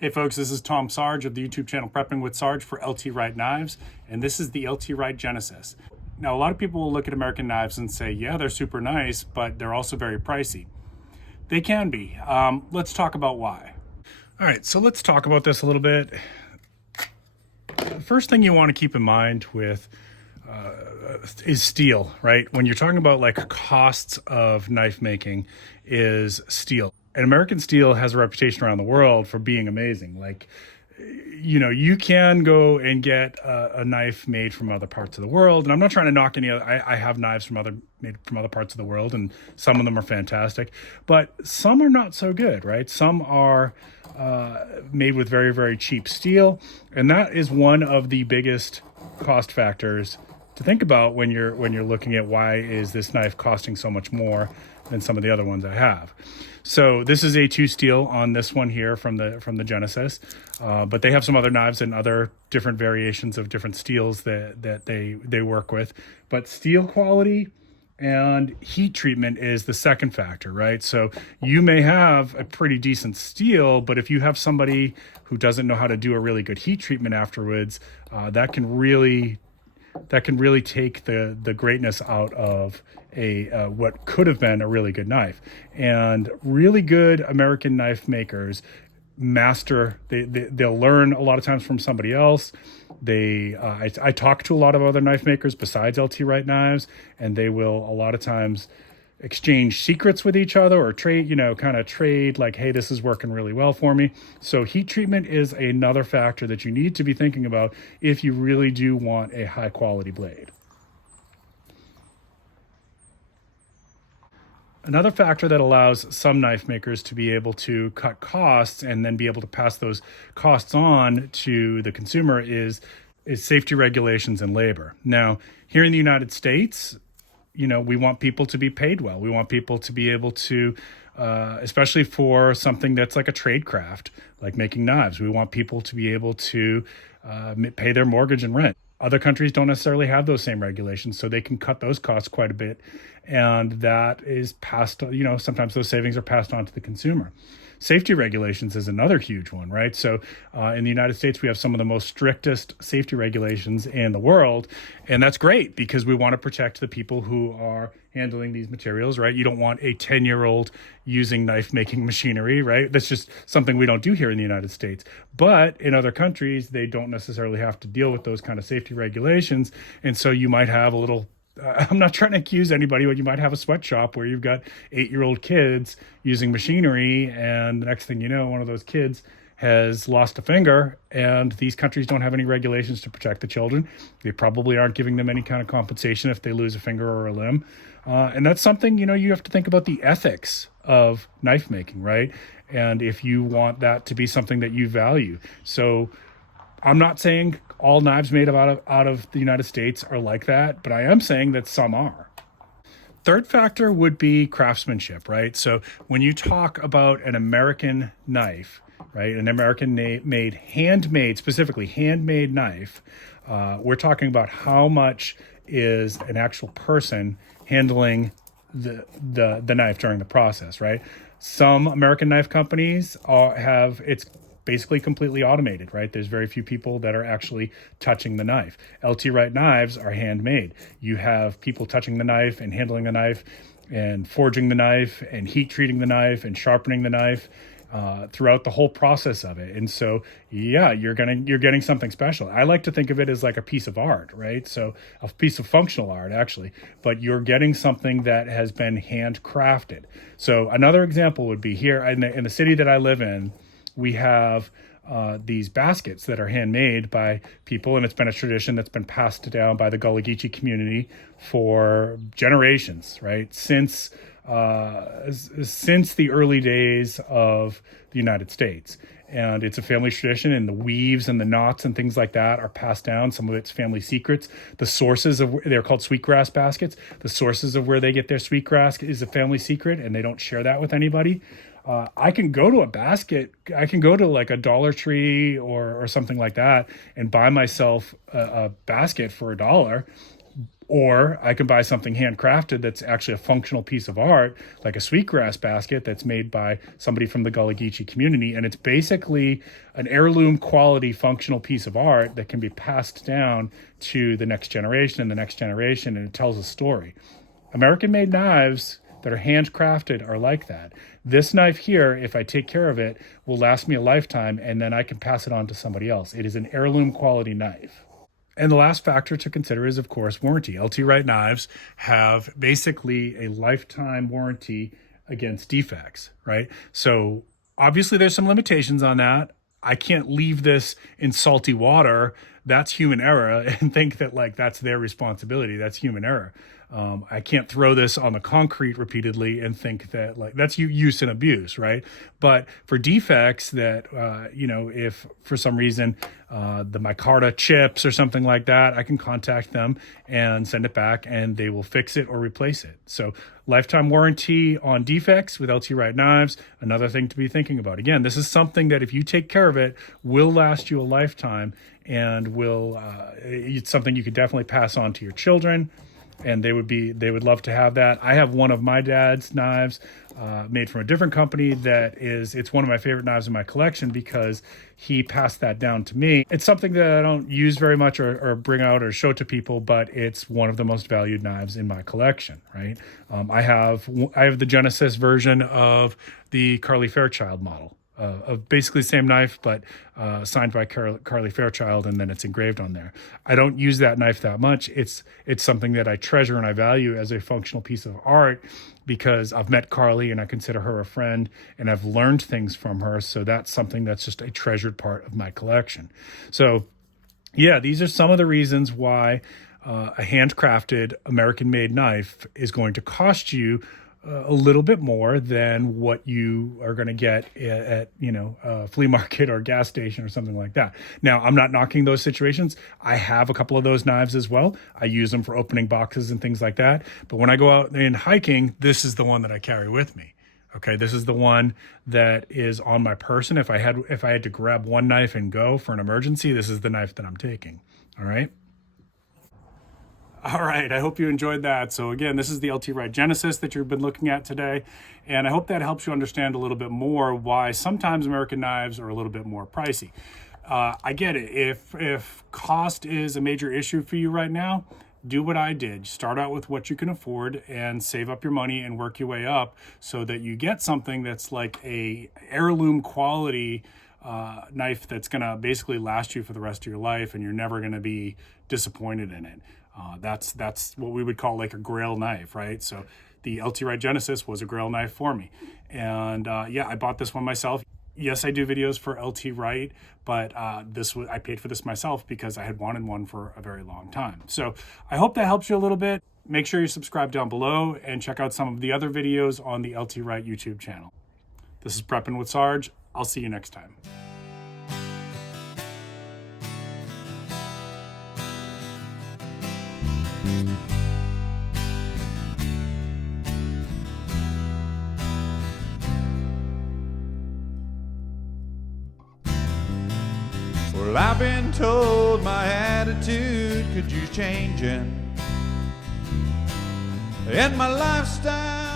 Hey folks, this is Tom Sarge of the YouTube channel Prepping with Sarge for LT Wright Knives, and this is the LT Wright Genesis. Now, a lot of people will look at American knives and say, yeah, they're super nice, but they're also very pricey. They can be. Let's talk about why. All right, so let's talk about this a little bit. The first thing you want to keep in mind with is steel, right? When you're talking about like costs of knife making, is steel. And American steel has a reputation around the world for being amazing. Like, you know, you can go and get a knife made from other parts of the world. And I'm not trying to knock any other, I have knives made from other parts of the world, and some of them are fantastic, but some are not so good, right? Some are made with very, very cheap steel. And that is one of the biggest cost factors to think about when you're looking at why is this knife costing so much more than some of the other ones I have. So this is A2 steel on this one here from the Genesis, but they have some other knives and other different variations of different steels that they work with. But steel quality and heat treatment is the second factor, right? So you may have a pretty decent steel, but if you have somebody who doesn't know how to do a really good heat treatment afterwards, that can really take the greatness out of what could have been a really good knife. And really good American knife makers they'll learn a lot of times from somebody else. I talk to a lot of other knife makers besides LT Wright knives, and they will a lot of times exchange secrets with each other or trade, kind of trade like, hey, this is working really well for me. So heat treatment is another factor that you need to be thinking about if you really do want a high quality blade. Another factor that allows some knife makers to be able to cut costs and then be able to pass those costs on to the consumer is safety regulations and labor. Now, here in the United States, we want people to be paid well. We want people to be able to, especially for something that's like a trade craft, like making knives, we want people to be able to pay their mortgage and rent. Other countries don't necessarily have those same regulations, so they can cut those costs quite a bit. And that is passed, sometimes those savings are passed on to the consumer. Safety regulations is another huge one, right? So in the United States, we have some of the most strictest safety regulations in the world. And that's great because we want to protect the people who are handling these materials, right? You don't want a 10-year-old using knife making machinery, right? That's just something we don't do here in the United States. But in other countries, they don't necessarily have to deal with those kind of safety regulations. And so you might have a little I'm not trying to accuse anybody, but you might have a sweatshop where you've got 8-year-old kids using machinery, and the next thing you know, one of those kids has lost a finger, and these countries don't have any regulations to protect the children. They probably aren't giving them any kind of compensation if they lose a finger or a limb. And that's something, you have to think about the ethics of knife making, right? And if you want that to be something that you value. So I'm not saying all knives made out of the United States are like that, but I am saying that some are. Third factor would be craftsmanship, right? So when you talk about an American knife, right, an American made, handmade, specifically handmade knife, we're talking about how much is an actual person handling the knife during the process, right? Some American knife companies have it's basically completely automated, right? There's very few people that are actually touching the knife. LT Wright knives are handmade. You have people touching the knife and handling the knife and forging the knife and heat treating the knife and sharpening the knife throughout the whole process of it. And so, yeah, you're getting something special. I like to think of it as like a piece of art, right? So a piece of functional art, actually, but you're getting something that has been handcrafted. So another example would be here in the city that I live in. We have these baskets that are handmade by people, and it's been a tradition that's been passed down by the Gullah Geechee community for generations, right? Since the early days of the United States. And it's a family tradition, and the weaves and the knots and things like that are passed down. Some of it's family secrets. The sources they're called sweetgrass baskets. The sources of where they get their sweetgrass is a family secret, and they don't share that with anybody. I can go to I can go to like a Dollar Tree or something like that and buy myself a basket for $1. Or I can buy something handcrafted that's actually a functional piece of art, like a sweetgrass basket that's made by somebody from the Gullah Geechee community. And it's basically an heirloom quality functional piece of art that can be passed down to the next generation and the next generation, and it tells a story. American-made knives that are handcrafted are like that. This knife here, if I take care of it, will last me a lifetime, and then I can pass it on to somebody else. It is an heirloom quality knife. And the last factor to consider is, of course, warranty. LT Wright knives have basically a lifetime warranty against defects, right? So obviously there's some limitations on that. I can't leave this in salty water. That's human error, and think that like that's their responsibility. That's human error. I can't throw this on the concrete repeatedly and think that like that's use and abuse, right? But for defects that, if for some reason the micarta chips or something like that, I can contact them and send it back and they will fix it or replace it. So lifetime warranty on defects with LT Wright knives, another thing to be thinking about. Again, this is something that if you take care of it, will last you a lifetime and it's something you could definitely pass on to your children. And they would love to have that. I have one of my dad's knives made from a different company it's one of my favorite knives in my collection because he passed that down to me. It's something that I don't use very much or bring out or show to people, but it's one of the most valued knives in my collection, right? I have the Genesis version of the Carly Fairchild model. Of basically the same knife, but signed by Carly Fairchild, and then it's engraved on there. I don't use that knife that much. It's something that I treasure and I value as a functional piece of art because I've met Carly and I consider her a friend and I've learned things from her. So that's something that's just a treasured part of my collection. So yeah, these are some of the reasons why a handcrafted American-made knife is going to cost you a little bit more than what you are going to get at a flea market or gas station or something like that. Now, I'm not knocking those situations. I have a couple of those knives as well. I use them for opening boxes and things like that. But when I go out and hiking, this is the one that I carry with me. Okay, this is the one that is on my person. If I had to grab one knife and go for an emergency, this is the knife that I'm taking. All right. All right, I hope you enjoyed that. So again, this is the LT Wright Genesis that you've been looking at today. And I hope that helps you understand a little bit more why sometimes American knives are a little bit more pricey. I get it. If cost is a major issue for you right now, do what I did. Start out with what you can afford and save up your money and work your way up so that you get something that's like a heirloom quality knife that's going to basically last you for the rest of your life and you're never going to be disappointed in it. That's what we would call like a grail knife, right? So the LT Wright Genesis was a grail knife for me. And I bought this one myself. Yes, I do videos for LT Wright, but I paid for this myself because I had wanted one for a very long time. So I hope that helps you a little bit. Make sure you subscribe down below and check out some of the other videos on the LT Wright YouTube channel. This is Preppin' with Sarge. I'll see you next time. Well, I've been told my attitude could use changing, and my lifestyle